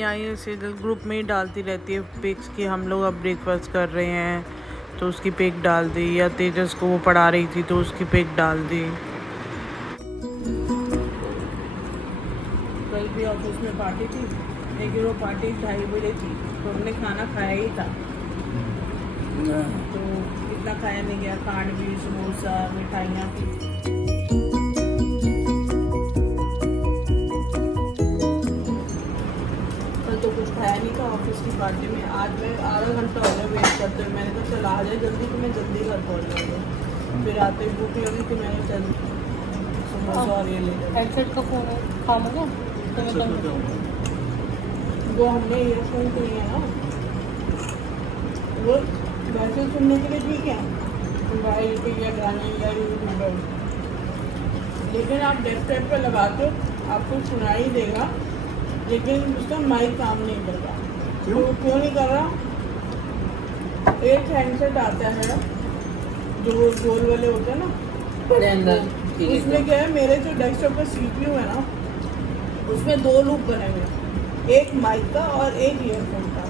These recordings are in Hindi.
यहाँ ये सीरियल ग्रुप में ही डालती रहती है पिक्स कि हम लोग अब ब्रेकफास्ट कर रहे हैं, तो उसकी पिक डाल दी, या तेजस को वो पढ़ा रही थी तो उसकी पिक डाल दी। कल भी ऑफिस में पार्टी थी, लेकिन वो पार्टी 2:30 बजे थी, तो हमने खाना खाया ही था, तो इतना खाया नहीं गया। खांडवी, समोसा, मिठाइयाँ थी। तो कुछ खाया नहीं था ऑफिस की पार्टी में। आज मैं आधा घंटा हो गया वेट करते हुए, मैंने कहा चल आ जाए जल्दी, तो मैं जल्दी घर पहुँच जाऊँगा। फिर आते ही भूख लगी तो मैंने चल समोसा और ये ले लिया। हेडसेट का फोन खाना ना वो हमने ईयरफोन लिए हैं ना, वो वैसे सुनने के लिए ठीक है, मोबाइल या गाने या यूट्यूब, लेकिन आप डेस्कटॉप पे लगाते हो आपको सुनाई देगा, लेकिन उसका माइक काम नहीं कर रहा। तो क्यों नहीं कर रहा? एक हैंडसेट आता है जो गोल वाले होते हैं ना, बड़े अंदर, उसमें क्या है, मेरे जो डेस्कटॉप का CPU है ना, उसमें 2 लूप बने हुए हैं, एक माइक का और एक ईयरफोन का।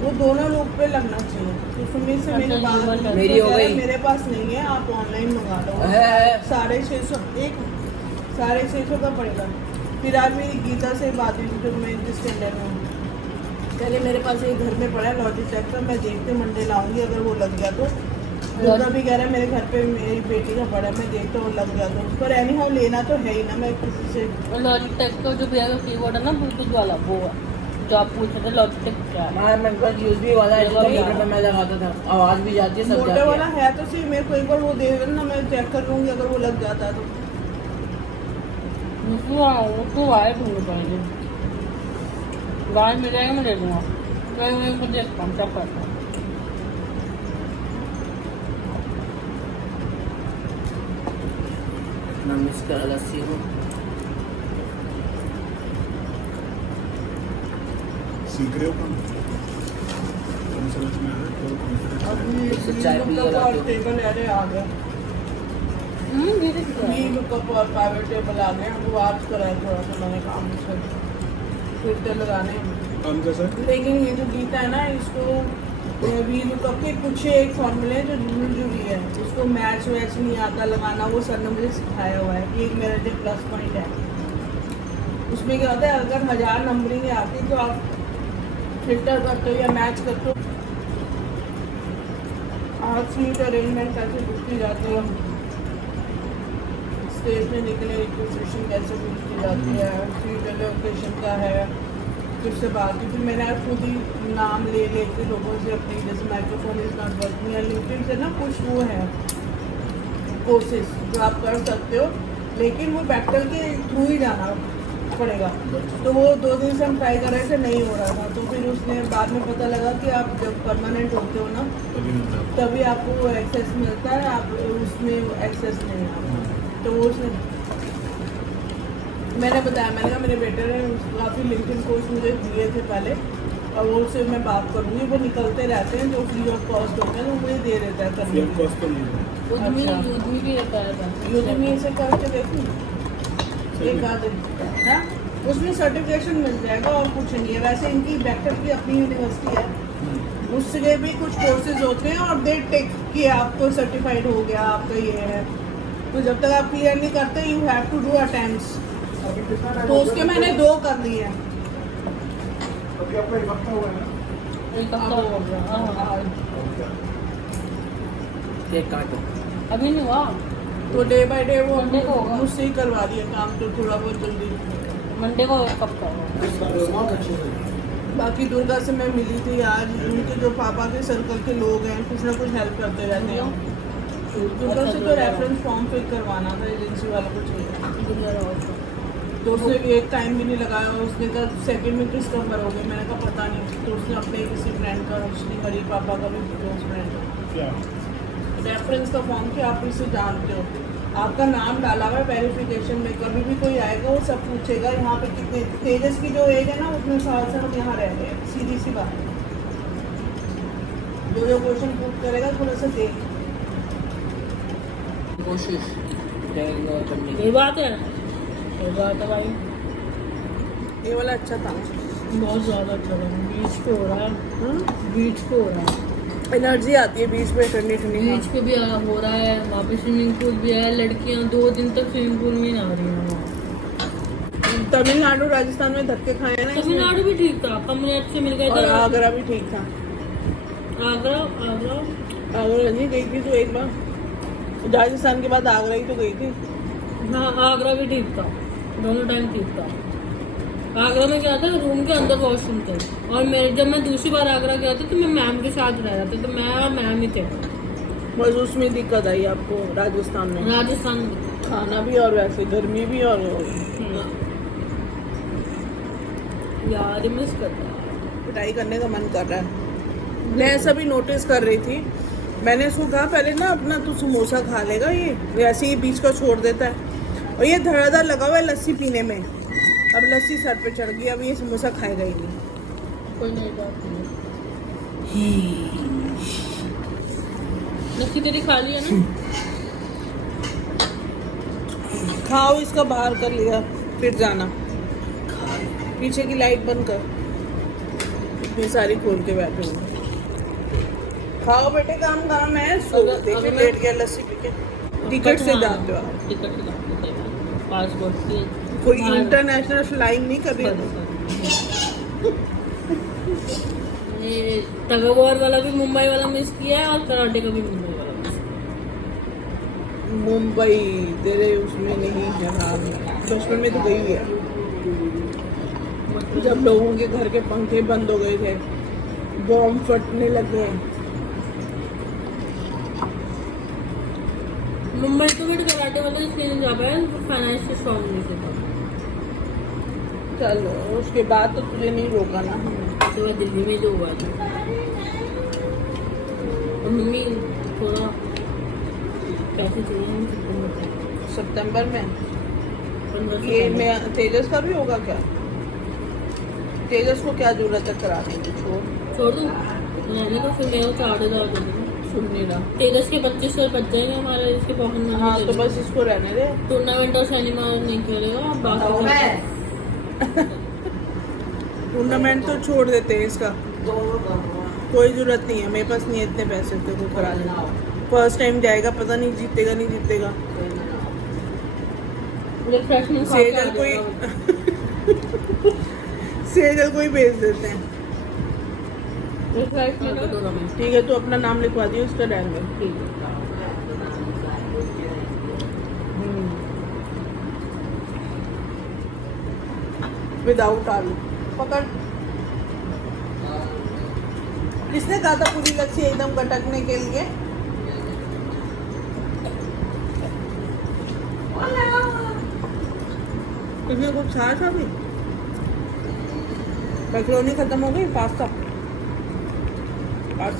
वो दोनों लूप पे लगना चाहिए। तो सुमित से मेरी बात मेरी हो गई, मेरे पास नहीं है, आप ऑनलाइन मंगा लो, 650 का पड़ेगा। फिर आप मेरी गीता से बात हुई जो मैं जिस टेंडर में हूँ, पहले मेरे पास एक घर में पड़ा है लॉजिटेक का, मैं देखते मंडे लाऊंगी, अगर वो लग गया तो। दुर्गा भी कह रहा है मेरे घर पे मेरी बेटी का पड़ा है, मैं देखता हूँ लग गया तो। पर एनी हाउ लेना तो है ही ना, मैं किसी से। लॉजिटेक का जो भैया का कीबोर्ड है ना ब्लूटूथ वाला, वो है जो आप पूछ रहे थे लॉजिटेक क्या है। मेरे पास यूएसबी वाला है, जो मैं लगाता था, आवाज भी जाती है, सब मोटे जाती वाला है तो सही, मेरे को एक बार वो दे देना ना, मैं चेक कर लूँगी अगर वो लग जाता तो। तो आए ढूंढने पड़ेंगे, बाहर मिल जाएगा, मैं ले लूँगा। मैं उनको देखता हूँ क्या करता हूँ। इतना मिस कर लस्सी को। सीख रहे हो काम? कम समझ में आ रहा है तो इससे चाय पी के लाते हो। टेबल अरे आ गया, कप और प्राइवेट टेबल आ गए। वो आज कराया थोड़ा सा मैंने काम, उसमें फिल्टर लगाने। काम कैसा है? लेकिन ये जो गीता है ना, इसको वी लुकअप के कुछ एक फॉर्मूले जो जुड़ी है, उसको मैच वैच नहीं आता लगाना, वो सर ने मुझे सिखाया हुआ है कि एक मेरा जो प्लस पॉइंट है। उसमें क्या होता है, अगर 1000 नंबरिंग आती तो आप फिल्टर करते हो या मैच करते हो, आप सीट अरेंजमेंट कैसे पूछती जाती है, स्टेज में निकले रिक्वेस्टेशन कैसे पूछती जाती है, सीट एलोकेशन का है, उससे बात की। फिर मैंने खुद ही नाम ले लेके लोगों से अपनी, जैसे माइक्रोफोन इज नॉट वर्किंग या लिंक्डइन से ना कुछ वो है कोर्सेज जो आप कर सकते हो, लेकिन वो बैकल के थ्रू ही जाना पड़ेगा। तो वो 2 दिन से हम ट्राई कर रहे थे, नहीं हो रहा था। तो फिर उसने बाद में पता लगा कि आप जब परमानेंट होते हो ना, तभी आपको वो एक्सेस मिलता है, आप उसमें एक्सेस नहीं आता। तो वो उसने मैंने बताया, मैंने कहा मेरे बेटे ने काफ़ी लिंक्डइन कोर्स मुझे दिए थे पहले, और वो उससे मैं बात करूँगी। वो निकलते रहते हैं जो फ्री ऑफ कॉस्ट होते हैं, तो मुझे दे देता है करने फ्री ऑफ कॉस्ट तो नहीं है। यूडमी भी रहता है, यूडमी से करके देखूँ एक आध है, उसमें सर्टिफिकेशन मिल जाएगा और कुछ नहीं है। वैसे इनकी बैकअप की अपनी यूनिवर्सिटी है, उससे भी कुछ कोर्सेज होते हैं और दे टेक कि आपको सर्टिफाइड हो गया, आपका ये है। तो जब तक आप क्लियर नहीं करते, you have to do attempts. तो उसके मैंने 2 कर लिए हैं। अभी आपका एक हफ्ता हुआ है ना? एक हफ्ता हो गया। हाँ, केक काटो। अभी नहीं हुआ, तो डे बाय डे वो मंडे को होगा। मुझसे ही करवा दिया काम, तो थोड़ा बहुत जल्दी। मंडे को कब का होगा। बाकी दुर्गा से मैं मिली थी आज, उनके जो पापा के सर्कल के लोग हैं कुछ ना कुछ हेल्प करते रहते हैं। दुर्गा से तो रेफरेंस फॉर्म फिल करवाना था, एजेंसी वालों को चाहिए। तो उसने एक टाइम भी नहीं लगाया, उसने कहा सेकंड में किस कवर हो गई, मैंने कहा पता नहीं। तो उसने अपने किसी फ्रेंड का, उसने हरी पापा का भी क्लोज फ्रेंड क्या? रेफरेंस का फॉर्म कि आप इसे जानते हो, आपका नाम डाला हुआ है वेरिफिकेशन में। कभी भी कोई आएगा वो सब पूछेगा यहाँ पे कितने, तेजस की जो एज है ना उतने साल से हम यहाँ रह रहे हैं, सीधी सी बात है। जो क्वेश्चन पूछ करेगा थोड़ा सा देख, कोशिश ये बात है भाई। ये वाला अच्छा था। बहुत ज़्यादा अच्छा लगा। बीच पे हो रहा है, बीच पे हो रहा है, एनर्जी आती है बीच में ठंडी ठंडी। बीच पे भी हो रहा है, वहाँ पे स्विमिंग पूल भी है। लड़कियाँ 2 दिन तक स्विमिंग पूल में नहा रही हैं वहाँ। तमिलनाडु राजस्थान में धक्के खाए हैं ना इसमें। तमिलनाडु भी ठीक था, कम रेट से मिल गया और था। आगरा भी ठीक था। आगरा आगरा नहीं गई थी तो एक बार, राजस्थान के बाद आगरा ही तो गई थी। हाँ, आगरा भी ठीक था, दोनों टाइम ठीक था। आगरा में क्या था, रूम के अंदर वॉशरूम थे। और जब मैं दूसरी बार आगरा गया था तो मैं मैम के साथ रह रहा था, तो मैं और मैम ही थे। बस उसमें दिक्कत आई आपको राजस्थान में। राजस्थान में खाना भी और वैसे गर्मी भी और यार मिस करता है। पिटाई करने का मन कर रहा है। मैं ऐसा भी नोटिस कर रही थी, मैंने उसको कहा पहले ना अपना तो समोसा खा लेगा, ये ऐसे ही बीच का छोड़ देता है। और ये धड़ाधड़ लगा हुआ है लस्सी पीने में। अब लस्सी सर पे चढ़ गई, अब ये समोसा खाएगा ही नहीं। कोई नहीं बात नहीं। लस्सी तेरी खा ली है ना? खाओ, इसका बाहर कर लिया फिर जाना। पीछे की लाइट बंद कर, इतनी सारी खोल के बैठे हुए। खाओ बेटे, काम है। देखिए लेट गया लस्सी पी के। टिकट से जाते हो आप? टिकट से जाते हैं, पासपोर्ट से। कोई इंटरनेशनल फ्लाइंग नहीं कर रही हो? ये टग ऑफ वॉर वाला भी मुंबई वाला मिस किया है, और कराटे का भी मुंबई वाला मिस किया। मुंबई तेरे उसमें नहीं है भाग, बचपन में तो गई है जब लोगों के घर के पंखे बंद हो गए थे, बॉम्ब फटने लगे। मुंबई तो बट कराटे वाला इसलिए नहीं जा पाया, फाइनेंशियल स्ट्रॉन्ग नहीं थे। चलो उसके बाद तो तुझे नहीं रोका ना हमने। उसके बाद दिल्ली में जो हुआ था, और मम्मी थोड़ा पैसे चाहिए सितंबर में 1500 ये मैं तेजस का भी होगा क्या? तेजस को क्या जरूरत है कराने की? छोड़ दूँ रहने तो, फिर मैं 4000 दे दूँगा। सुन नहीं रहा। तेजस के 2500 बच जाएंगे हमारे, इसके पॉकेट में। हाँ तो बस इसको रहने दे। टूर्नामेंट और सिनेमा नहीं खेलेगा बाकी। टूर्नामेंट तो छोड़ देते हैं इसका, कोई जरूरत नहीं है। मेरे पास नहीं है इतने पैसे तेरे को करा लेना। फर्स्ट टाइम जाएगा, पता नहीं जीतेगा नहीं जीतेगा। सेजल कोई भेज देते हैं। ठीक है, तो अपना नाम लिखवा दियो उसका डायरेक्ट। विदाउट आलू पकड़। किसने कहा था पूरी लस्सी एकदम गटकने के लिए? इसमें कुछ छाछ अभी? मैक्रोनी खत्म हो गई, पास्ता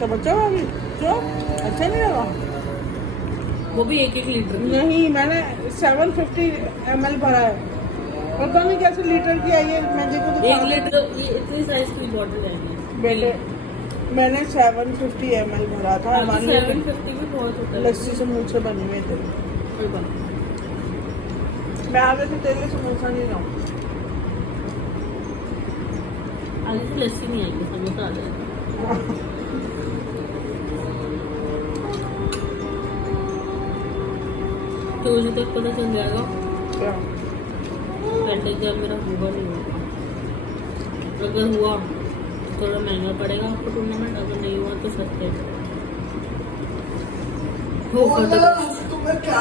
बचा हुआ अभी। क्यों अच्छा नहीं लगा? वो भी 1-1 लीटर नहीं, मैंने 750 ml भरा है, पता नहीं कैसे लीटर की आई है। मैंने को तो 1 लीटर ये इतनी साइज की बॉटल है बेटे, मैंने 750 ml भरा था। हमारे 750 भी बहुत होता है। लस्सी समोसे बने हुए थे। कोई बात नहीं। मैं आगे से तेरे लिए समोसा नहीं लाऊं। आगे से लस्सी नहीं आएगी, समोसा आ जाएगा। तो मुझे तक पता चल जाएगा क्या? जब मेरा होगा नहीं होगा। अगर हुआ तो थोड़ा महंगा पड़ेगा आपको टूर्नामेंट, अगर नहीं हुआ तो सस्ते तुम्हें क्या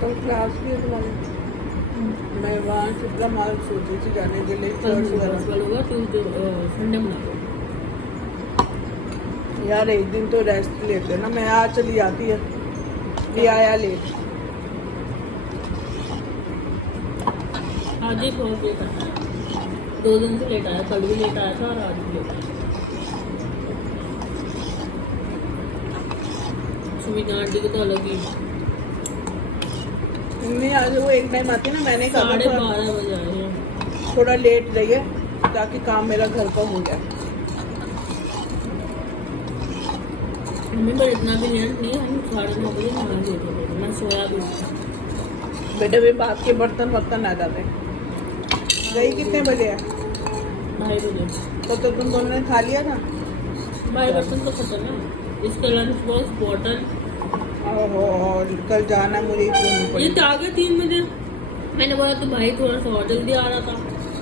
कल क्लास भी है तुम्हारी? मैं वहाँ चित्रा मार्ग सोची थी जाने के लिए, चर्च वगैरह। होगा तो संडे बना यार एक दिन तो रेस्ट लेते ना। मैं आज चली जाती है, ये आया लेट। आज ही बहुत लेट आया, 2 दिन से लेट आया। कल भी लेट आया था और आज भी लेट आया। सुमिता आंटी को तो अलग ही नहीं, आज वो एक टाइम आती ना, मैंने कहा 12:30 बजे आए हैं। थोड़ा लेट रही है ताकि काम मेरा घर का हो जाए। मम्मी पर इतना भी लेट नहीं, हम 9:30 बजे नहा लिए थे, मैं सोया भी नहीं। बेटे भी बात के बर्तन आ जाते। गई कितने बजे है? 2:30 बजे। तो तुम दोनों ने खा लिया था? भाई बर्तन तो खत्म है, इसका लंच बॉक्स बॉटल। ओहो, कल जाना मुझे ये तो आ गया 3 बजे। मैंने बोला तो भाई थोड़ा सा और जल्दी आ रहा था,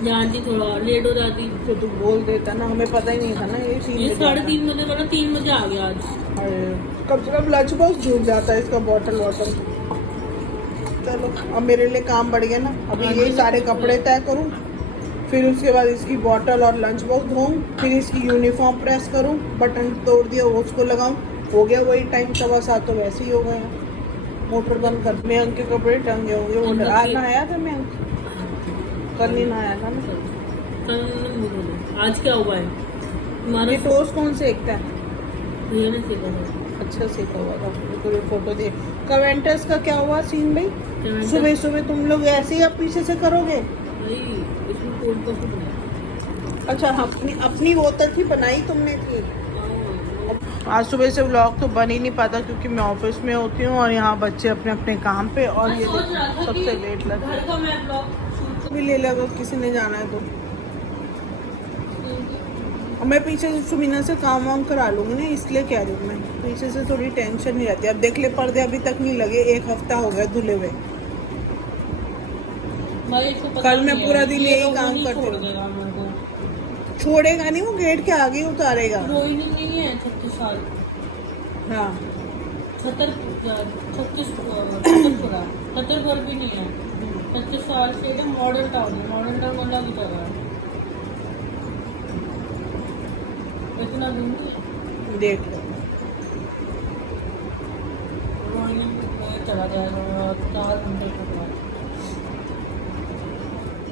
जानती थोड़ा और लेट हो जाती। तो तू बोल देता ना, हमें पता ही नहीं था ना। ये 3:30 बजे वाला 3 बजे आ गया आज। कम से कम लंच बॉक्स झूठ जाता है इसका, बॉटल वॉटल। चलो अब मेरे लिए काम बढ़ गया ना। अभी ये सारे कपड़े तय करूँ, फिर उसके बाद इसकी बॉटल और लंच बॉक्स धोऊँ, फिर इसकी यूनिफॉर्म प्रेस करूँ, बटन तोड़ दिया वो उसको लगाऊँ। हो गया वही टाइम, 7:15 तो वैसे ही हो गए हैं। मोटर बंद कर, मैं के कपड़े टंगे होंगे। वो आज नहाया था मैं, कल नहीं नहाया था ना। आज क्या हुआ है तुम्हारा? ये टोस्ट कौन सेकता है? भैया ने सीखा था। अच्छा सेका हुआ था, मेरे को फोटो दे। कवेंटर्स का क्या हुआ सीन भाई? सुबह सुबह तुम लोग ऐसे ही अब पीछे से करोगे? भाई इसमें कोल्ड कॉफी बनाया। अच्छा, अपनी वो तक ही बनाई तुमने थी? आज सुबह से व्लॉग तो बन ही नहीं पाता क्योंकि मैं ऑफिस में होती हूँ और यहाँ बच्चे अपने अपने काम पे। और ये सबसे लेट लगा घर का मैं ब्लॉग भी ले लगा, किसी ने जाना है तो। और मैं पीछे से सुमीना से काम वाम करा लूंगी ना, इसलिए कह रही हूँ मैं। पीछे से थोड़ी टेंशन नहीं रहती। अब देख ले, पर्दे अभी तक नहीं लगे, 1 हफ्ता हो गया धुले हुए। कल मैं पूरा दिन यही काम करती हूँ। छोड़ेगा नहीं, वो गेट के आगे उतारेगा। रोहिणी नहीं है 36 साल। हाँ 36 भी नहीं है, 25 साल से एकदम मॉडर्न टाउन वाला की जगह है। इतना दूर नहीं है। देख लो, रोहिणी चला जाएगा 4 घंटे के बाद।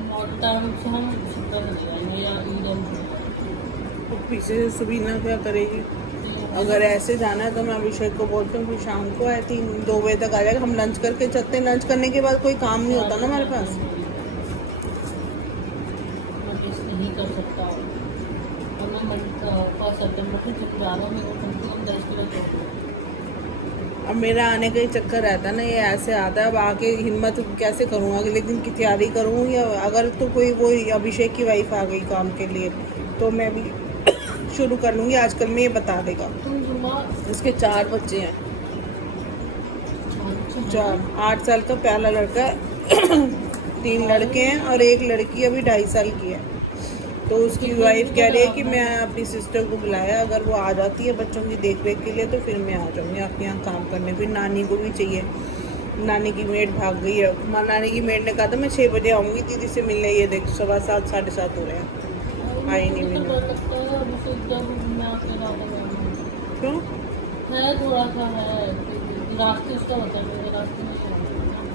मॉडर्न टाउन से हम शिफ्ट कर जाएंगे या ईडन। तो पीछे से सुबीना क्या करेगी? अगर ऐसे जाना है तो मैं अभिषेक को बोलती हूँ कि शाम को आए 3-2 बजे तक आ जाएगा। हम लंच करके चलते हैं, लंच करने के बाद कोई काम नहीं होता ना हमारे पास। नहीं कर सकता और मैं 1 सितंबर से जिम जा रहा हूँ, मेरे को कम से कम 10 किलो चाहिए। अब मेरा आने का ही चक्कर रहता है ना, ये ऐसे आता है। अब आके हिम्मत कैसे करूँ, अगले दिन की तैयारी करूँ, या अगर तो कोई वो अभिषेक की वाइफ आ गई काम के लिए तो मैं भी शुरू कर लूँगी। आजकल में ये बता देगा। इसके 4 बच्चे हैं, 8 साल का पहला लड़का है, 3 लड़के हैं और 1 लड़की अभी 2.5 साल की है। तो उसकी वाइफ कह रही है कि मैं अपनी सिस्टर को बुलाया, अगर वो आ जाती है बच्चों की देखरेख के लिए तो फिर मैं आ जाऊँगी आपके यहाँ काम करने। फिर नानी को भी चाहिए, नानी की मेड भाग गई है। नानी की मेड ने कहा था मैं 6 बजे आऊँगी दीदी से मिलने। ये देख 7:15 7:30 हो रहे हैं, आई नहीं मिलने। क्यों? है थोड़ा सा है, रास्ते उसका बता मेरे रास्ते में।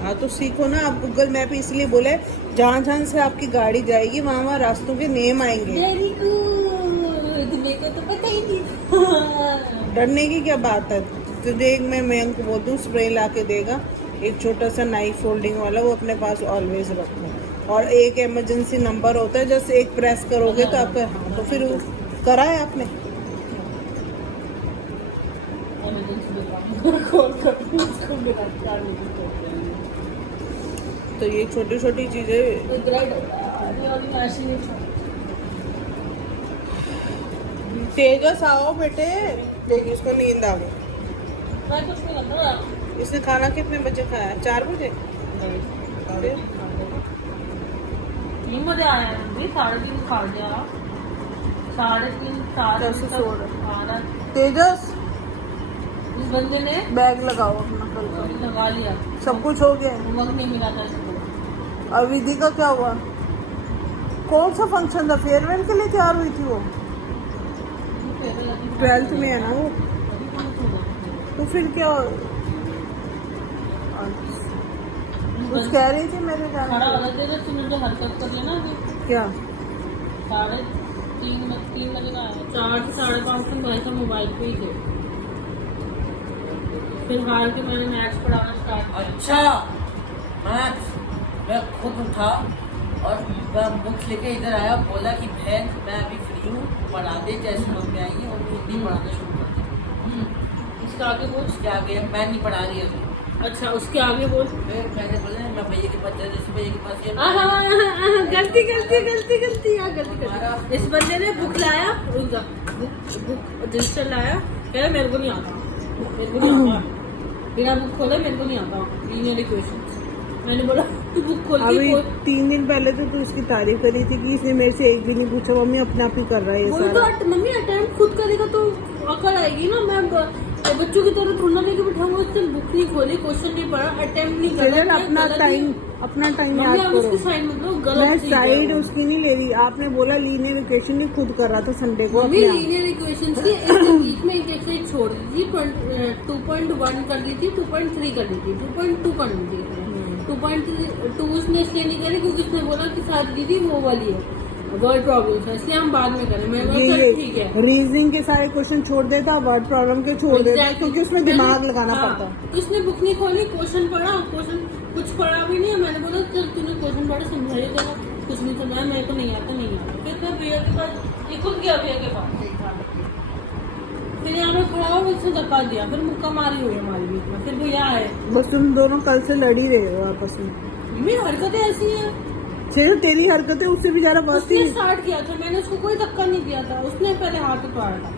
हाँ तो सीखो ना आप। गूगल मैप इसलिए बोले जहाँ जहाँ से आपकी गाड़ी जाएगी वहाँ वहाँ रास्तों के नेम आएंगे। वेरी गुड, मेरे को तो पता ही नहीं। डरने की क्या बात है? तो देख, मैं मयंक को बोलती हूँ स्प्रे ला के देगा, एक छोटा सा नाइफ फोल्डिंग वाला, वो अपने पास ऑलवेज रखो। और एक इमरजेंसी नंबर होता है, जैसे एक प्रेस करोगे तो आपका। हाँ तो फिर करा है आपने? तो ये छोटी छोटी चीजें। तेजस आओ बेटे, देखिए इसको नींद आ गई। इसने खाना कितने बजे खाया? 4 बजे। 3 बजे आया, 3:30 खा गया, 3:30 4 तेजस इस बंदे ने बैग लगाओ अपना, कल का लगा लिया। सब कुछ हो गया। होमवर्क नहीं मिला था इसको। और विधि का क्या हुआ? कौन सा फंक्शन था? फेयरवेल के लिए तैयार हुई थी वो? 12th में है ना वो, तो फिर क्या? कुछ कह रही थी मेरे जाने खड़ा को। हो जाते तो तुम जो हरकत कर लेना अभी। क्या? 3:30 बजे का आया, 4 से 5:30 तक भाई साहब मोबाइल पे ही थे। फिर हार के मैंने मैथ्स पढ़ाना स्टार्ट किया। अच्छा मैथ्स मैं खुद उठा और बुक्स लेके इधर आया, बोला कि बहन मैं अभी फ्री हूँ, पढ़ा दे। जैसे मम्मी आई है और हिंदी पढ़ाना शुरू कर दी। उसके आगे बोल। उसके आगे मैं नहीं पढ़ा रही अभी। अच्छा उसके आगे बोल। फिर मैंने बोला मैं भैया के पास जैसे भैया के पास गया। गलती इस बंदे ने बुक लाया, बुक रजिस्टर लाया, कह रहा मेरे को नहीं आता, बिना बुक खोले मेरे को नहीं आता लीनियर इक्वेशंस। मैंने बोला तू बुक खोल के अभी बोल। 3 दिन पहले तो तू इसकी तारीफ करी थी कि इसने मेरे से एक भी नहीं पूछा, मम्मी अपने आप ही कर रहा है ये बोल सारा। तो मम्मी अटेम्प्ट खुद करेगा तो अकल आएगी ना। मैं बच्चों की तरह थोड़ा लेके बिठाऊंगा, उसने बुक नहीं खोली, क्वेश्चन नहीं पढ़ा, अटेम्प्ट नहीं चलो करा। अपना टाइम मम्मी याद आप उसकी करो। साइड मतलब गलत मैं चीज़ है साइड वो। उसकी नहीं ले रही, आपने बोला लीनियर इक्वेशन ही खुद कर रहा था संडे को मम्मी अपने आप। लीनियर इक्वेशंस की इसके बीच में एक एक्सरसाइज छोड़ दी थी, 2.1 कर ली थी, 2.3 कर ली थी, 2.2 कर ली थी। 2.2 उसने इसलिए नहीं करी क्योंकि उसने बोला कि साथ दीदी वो वाली है वर्ड प्रॉब्लम है, इसलिए हम बाद में करें। मैंने बोला चल ठीक है। रीजनिंग के सारे क्वेश्चन छोड़ देता, वर्ड प्रॉब्लम के छोड़ देता, क्योंकि उसमें दिमाग लगाना पड़ता। उसने बुक नहीं खोली, क्वेश्चन पढ़ा, क्वेश्चन कुछ पढ़ा भी नहीं है। मैंने बोला चल तूने क्वेश्चन पढ़ा समझाइए देगा, कुछ नहीं समझाया, मेरे को नहीं आता। फिर मैं भैया के पास ये खुद गया भैया के पास, फिर यहाँ पे खड़ा हो उससे धक्का दिया, फिर मुक्का मारी हुई हमारे बीच में। फिर भैया आए, बस तुम दोनों कल से लड़ी रहे हो आपस में। मेरी हरकतें ऐसी हैं। चलो तेरी हरकतें उससे भी ज्यादा बहुत उसने स्टार्ट किया था, मैंने उसको कोई धक्का नहीं दिया था, उसने पहले हाथ उठाया था।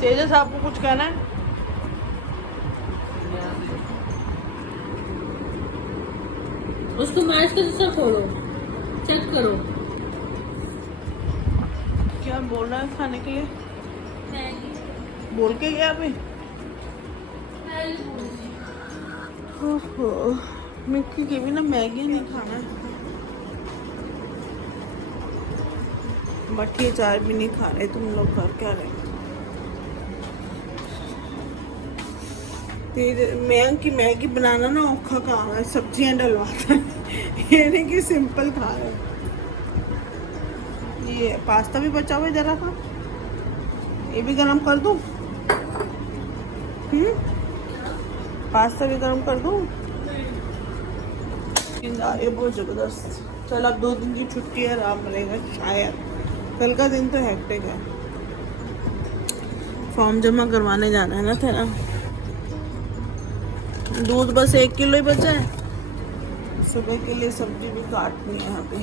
तेजस आपको कुछ कहना है? उसको मैच का जैसा खोलो, चेक करो। क्या बोल रहा है खाने के लिए? बोल के गया अभी? ओहो, मिक्की की भी ना मैगी नहीं खाना है, मट्ठी अचार भी नहीं खा रहे, तुम लोग कर क्या रहे? मयंक की मैगी बनाना ना औखा काम है, सब्जियां डलवाता है ये नहीं कि सिंपल खा रहे। ये पास्ता भी बचा हुआ है, जरा सा ये भी गरम कर दूं? पास्ता भी गरम कर दूं? ये बहुत जबरदस्त। चल अब 2 दिन की छुट्टी है, आराम मिलेगा शायद। कल का दिन तो हेक्टिक है, फॉर्म जमा करवाने जाना है ना तेरा। दूध बस 1 किलो ही बचा है, सुबह के लिए सब्जी भी काटनी है। यहाँ पे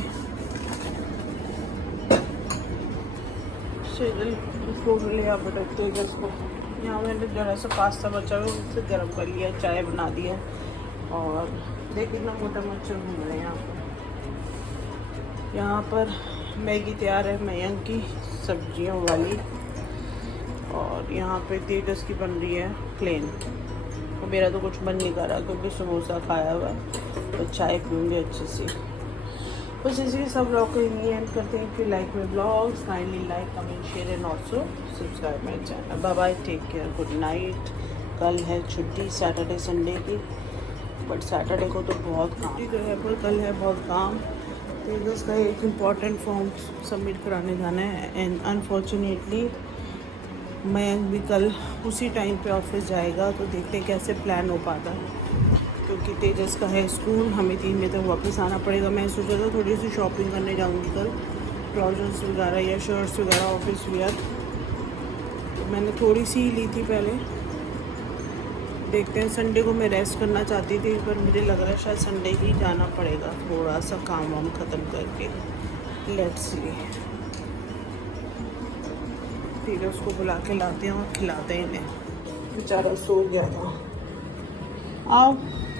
इसको लिया बटकते इसको, यहाँ मैंने जरा सा पास्ता बचा हुआ उससे गर्म कर लिया, चाय बना दिया। और देखिए ना मोटा मच्छर घूम रहे हैं यहाँ पर। मैगी तैयार है मयंक की सब्जियों वाली, और यहाँ पे तेजस की बन रही है प्लेन। और मेरा तो कुछ मन नहीं कर रहा क्योंकि समोसा खाया हुआ है, तो चाय पीऊँगी अच्छे से। बस इसी सब ब्लॉग को यहीं एंड करते हैं। कि like my blogs, kindly like, comment, share and also subscribe my channel. Bye bye, take care, good night. कल है छुट्टी सैटरडे संडे की, बट सैटरडे को तो बहुत काम तो है, पर कल है बहुत काम। तो उसका एक इम्पॉर्टेंट फॉर्म सबमिट कराने जाना है, एंड अनफॉर्चुनेटली मयंक भी कल उसी टाइम पे ऑफिस जाएगा। तो देखते हैं कैसे प्लान हो पाता है, क्योंकि तेजस का है स्कूल, हमें 3 बजे तक वापस आना पड़ेगा। मैं सोचा था थोड़ी सी शॉपिंग करने जाऊंगी कल, ट्राउजर्स वगैरह या शर्ट्स वगैरह ऑफिस वियर, तो मैंने थोड़ी सी ली थी पहले। देखते हैं, संडे को मैं रेस्ट करना चाहती थी, पर मुझे लग रहा है शायद संडे ही जाना पड़ेगा, थोड़ा सा काम वाम ख़त्म करके। लेट्स सी, फिर उसको बुला के लाते हैं और खिलाते हैं इन्हें, बेचारा सो गया था। आओ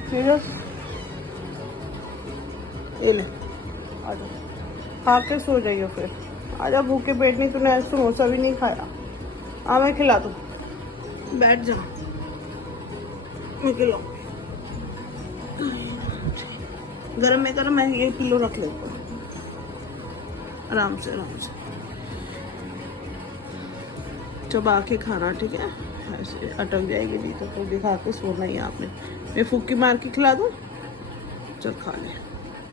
फिर ये ले, आ जाओ, खा के सो जाइए फिर। आजा, भूखे पेट नहीं, तूने आज समोसा भी नहीं खाया। आ मैं खिला दूँ, बैठ जा, मैं खिलाऊँ। गरम में गरम, मैं ये किलो रख ले ऊपर, आराम से आराम से चबा के खाना, ठीक है? ऐसे अटक जाएगी नहीं तो दिखा के सोना ही आपने। मैं फूकी मार के खिला दूँ? चल खा ले।